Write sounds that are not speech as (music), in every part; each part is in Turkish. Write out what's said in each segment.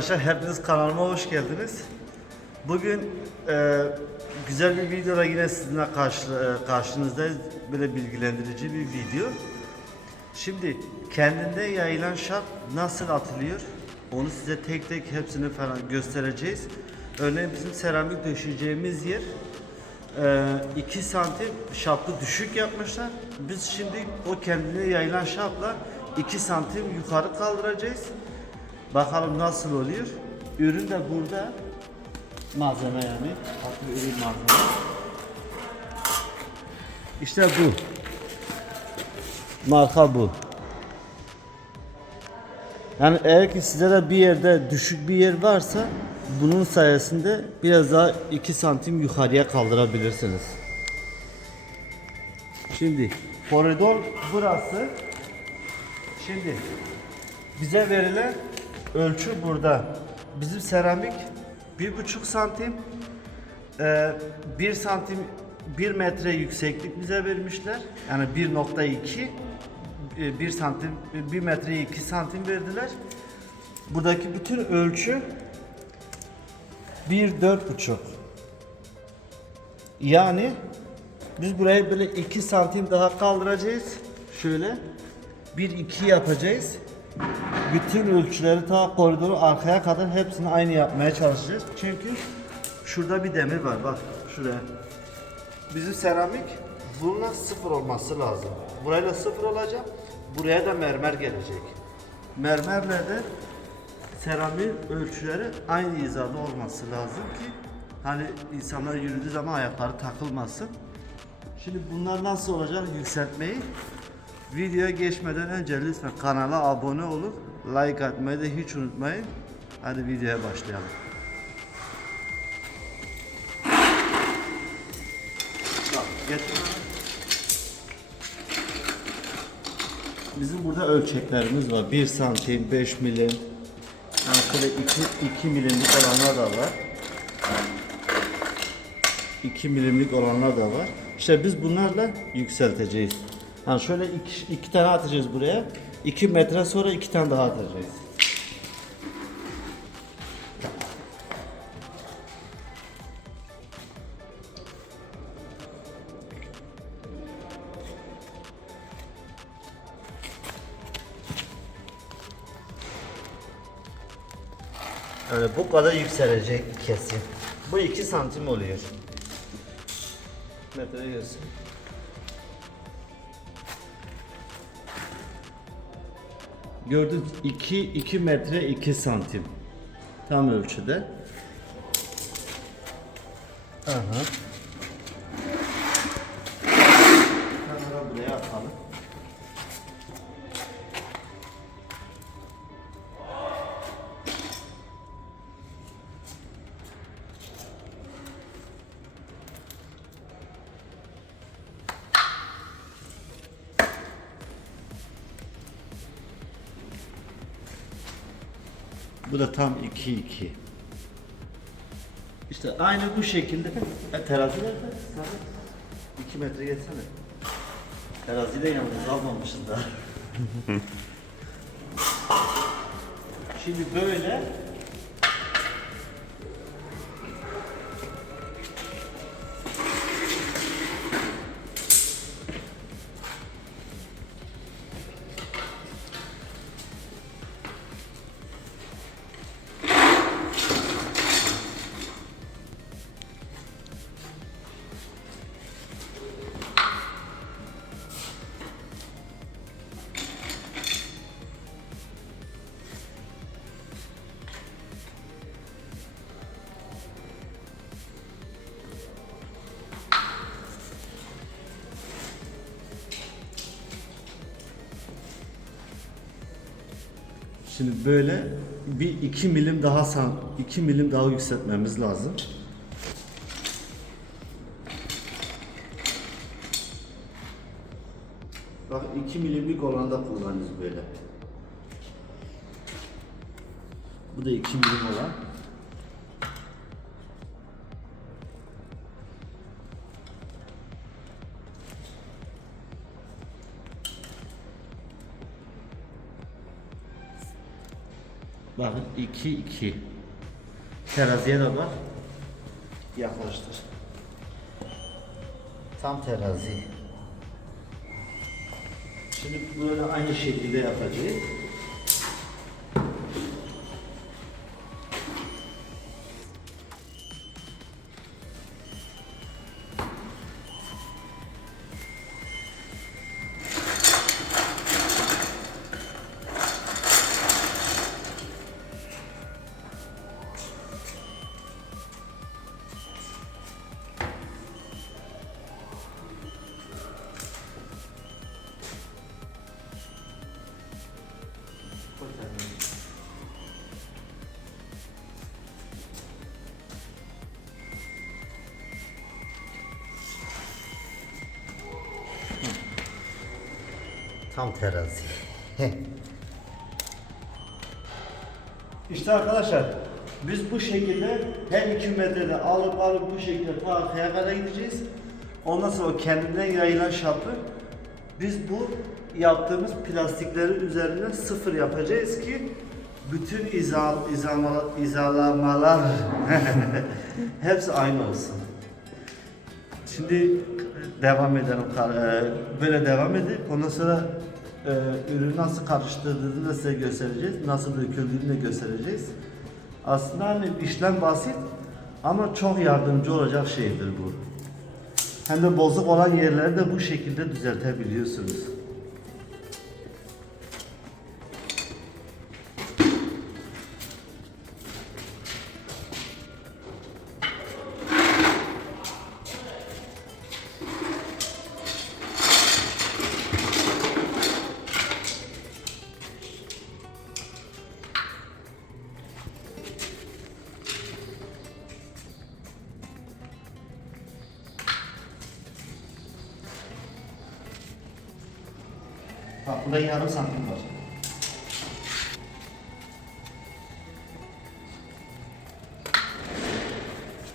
Arkadaşlar. Hepiniz kanalıma hoş geldiniz. Bugün e, güzel bir videoda yine sizinle karşı, e, karşınızdayız. Böyle bilgilendirici bir video. Şimdi kendinde yayılan şap nasıl atılıyor? Onu size tek tek hepsini falan göstereceğiz. Örneğin bizim seramik döşeyeceğimiz yer 2 santim şaplı düşük yapmışlar. Biz şimdi o kendine yayılan şapla 2 santim yukarı kaldıracağız. Bakalım nasıl oluyor. Ürün de burada. Malzeme yani. Farklı ürün malzeme. İşte bu. Marka bu. Yani eğer ki size de bir yerde düşük bir yer varsa bunun sayesinde biraz daha 2 santim yukarıya kaldırabilirsiniz. Şimdi koridor burası. Şimdi bize verilen ölçü burada. Bizim seramik bir buçuk santim, e, bir santim, bir metre yükseklik bize vermişler. Yani 1.2, e, bir santim, bir metre iki santim verdiler. Buradaki bütün ölçü bir dört buçuk. Yani biz burayı böyle 2 santim daha kaldıracağız. Şöyle. 1 2 yapacağız. Bütün ölçüleri ta koridoru arkaya kadar hepsini aynı yapmaya çalışacağız. Çünkü şurada bir demir var bak şuraya. Bizim seramik bununla sıfır olması lazım. Burayla sıfır olacak. Buraya da mermer gelecek. Mermerle de seramik ölçüleri aynı hizada olması lazım ki hani insanlar yürüdüğü zaman ayakları takılmasın. Şimdi bunlar nasıl olacak yükseltmeyi? Videoya geçmeden önce lütfen kanala abone olup like atmayı da hiç unutmayın. Hadi videoya başlayalım. Bizim burada ölçeklerimiz var. 1 santim, 5 milim, şöyle 2, 2 milimlik olanlar da var. 2 milimlik olanlar da var. İşte biz bunlarla yükselteceğiz. Yani şöyle iki, iki tane atacağız buraya. 2 metre sonra iki tane daha atacağız. Yani bu kadar yükselecek kesin. Bu 2 santim oluyor. Metre görsün. Gördünüz 2 2 metre 2 santim. Tam ölçüde. Aha. Bu da tam 2 2. İşte aynı bu şekilde. E, terazi nerede? 2 metre geçsene. Teraziyi de yalnız almamışız daha. Şimdi böyle Şimdi böyle bir 2 milim daha san 2 milim daha yükseltmemiz lazım. Bak 2 milimlik olan da kullanıyoruz böyle. Bu da 2 milim olan. Bakın 2 2. Teraziye de bak. Yaklaştır. Tam terazi. Şimdi böyle aynı şekilde yapacağız. Tam terazi. İşte arkadaşlar biz bu şekilde her iki metrede alıp alıp bu şekilde ta arkaya kadar gideceğiz. Ondan sonra o kendinden yayılan şapı biz bu yaptığımız plastiklerin üzerine sıfır yapacağız ki bütün izal, izalamalar, izalamalar (laughs) hepsi aynı olsun. Şimdi devam edelim. E, Böyle devam edip ondan sonra e, ürünü nasıl karıştırdığını da size göstereceğiz. Nasıl döküldüğünü de göstereceğiz. Aslında hani işlem basit ama çok yardımcı olacak şeydir bu. Hem de bozuk olan yerleri de bu şekilde düzeltebiliyorsunuz. Burada yarım santim var.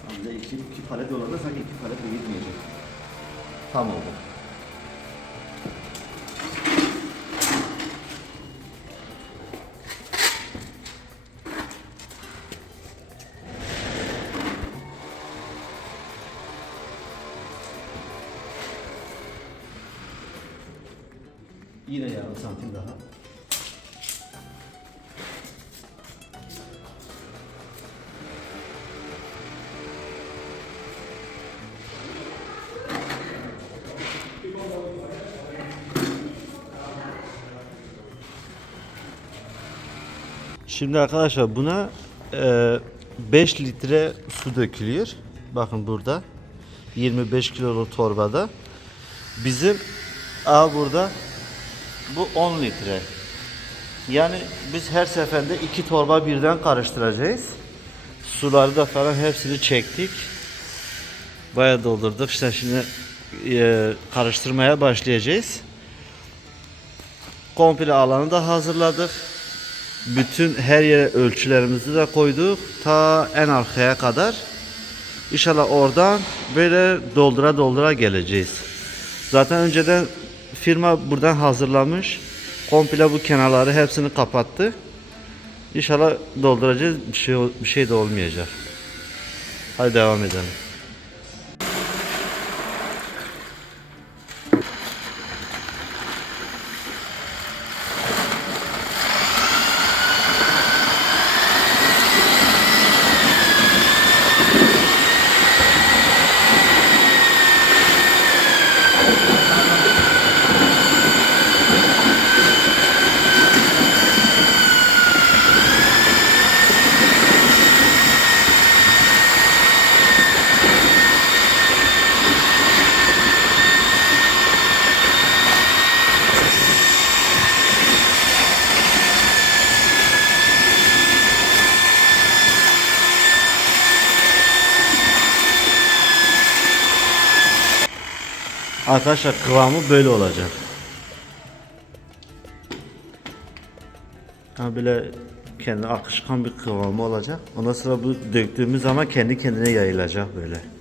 Tam da iki, iki palet olanda sanki iki palet de gitmeyecek. Tam oldu. Şimdi arkadaşlar buna 5 litre su dökülüyor. Bakın burada 25 kiloluk torbada. Bizim A burada bu 10 litre. Yani biz her seferinde iki torba birden karıştıracağız. Suları da falan hepsini çektik. Bayağı doldurduk. İşte şimdi e, karıştırmaya başlayacağız. Komple alanı da hazırladık. Bütün her yere ölçülerimizi de koyduk. Ta en arkaya kadar. İnşallah oradan böyle doldura doldura geleceğiz. Zaten önceden firma buradan hazırlamış. Komple bu kenarları hepsini kapattı. İnşallah dolduracağız. Bir şey bir şey de olmayacak. Hadi devam edelim. Arkadaşlar kıvamı böyle olacak. Ha böyle kendi akışkan bir kıvamı olacak. Ondan sonra bu döktüğümüz zaman kendi kendine yayılacak böyle.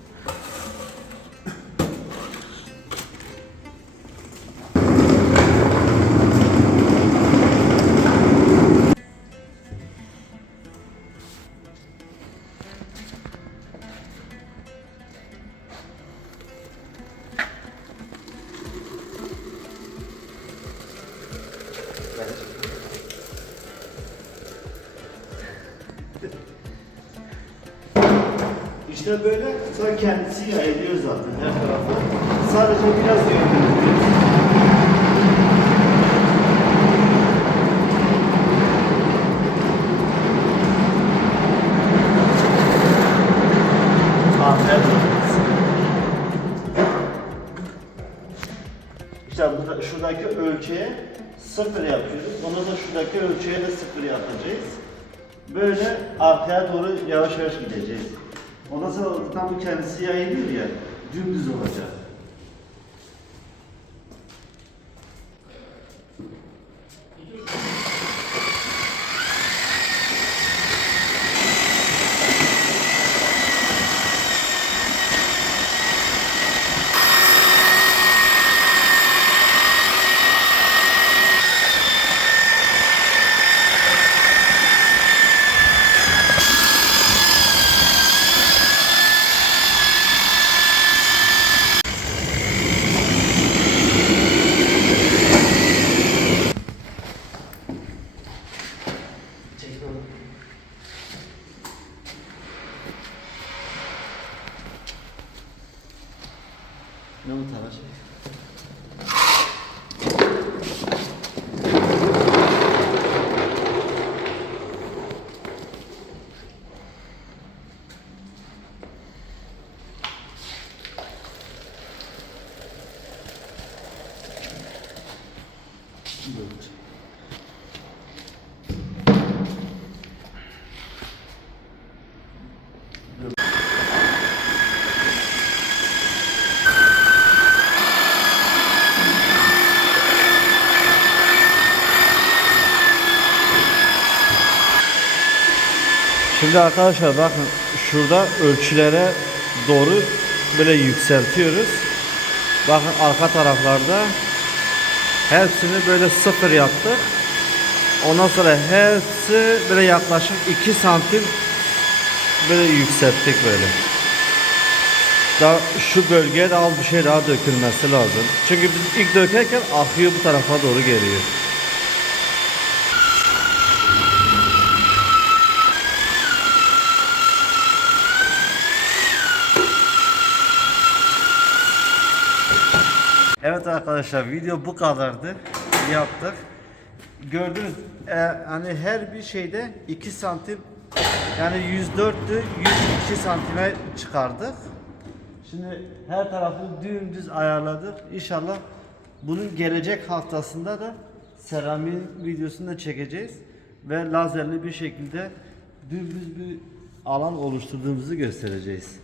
İşte böyle sonra kendisi yayılıyor zaten her tarafa. Sadece biraz yönlendiriyoruz. İşte şuradaki ölçüye sıfır yapıyoruz. Onu da şuradaki ölçüye de sıfır yapacağız. Böyle arkaya doğru yavaş yavaş gideceğiz. Ondan sonra tam bu kendisi yayılıyor ya, dümdüz olacak. Şimdi arkadaşlar bakın şurada ölçülere doğru böyle yükseltiyoruz. Bakın arka taraflarda hepsini böyle sıfır yaptık. Ondan sonra hepsi böyle yaklaşık 2 santim böyle yükselttik böyle. Daha şu bölgeye de az bir şey daha dökülmesi lazım. Çünkü biz ilk dökerken akıyor bu tarafa doğru geliyor. Evet arkadaşlar video bu kadardı. Yaptık. Gördünüz e, hani her bir şeyde 2 santim yani 104'tü 102 santime çıkardık. Şimdi her tarafı dümdüz ayarladık. İnşallah bunun gelecek haftasında da seramin videosunu da çekeceğiz ve lazerli bir şekilde dümdüz bir alan oluşturduğumuzu göstereceğiz.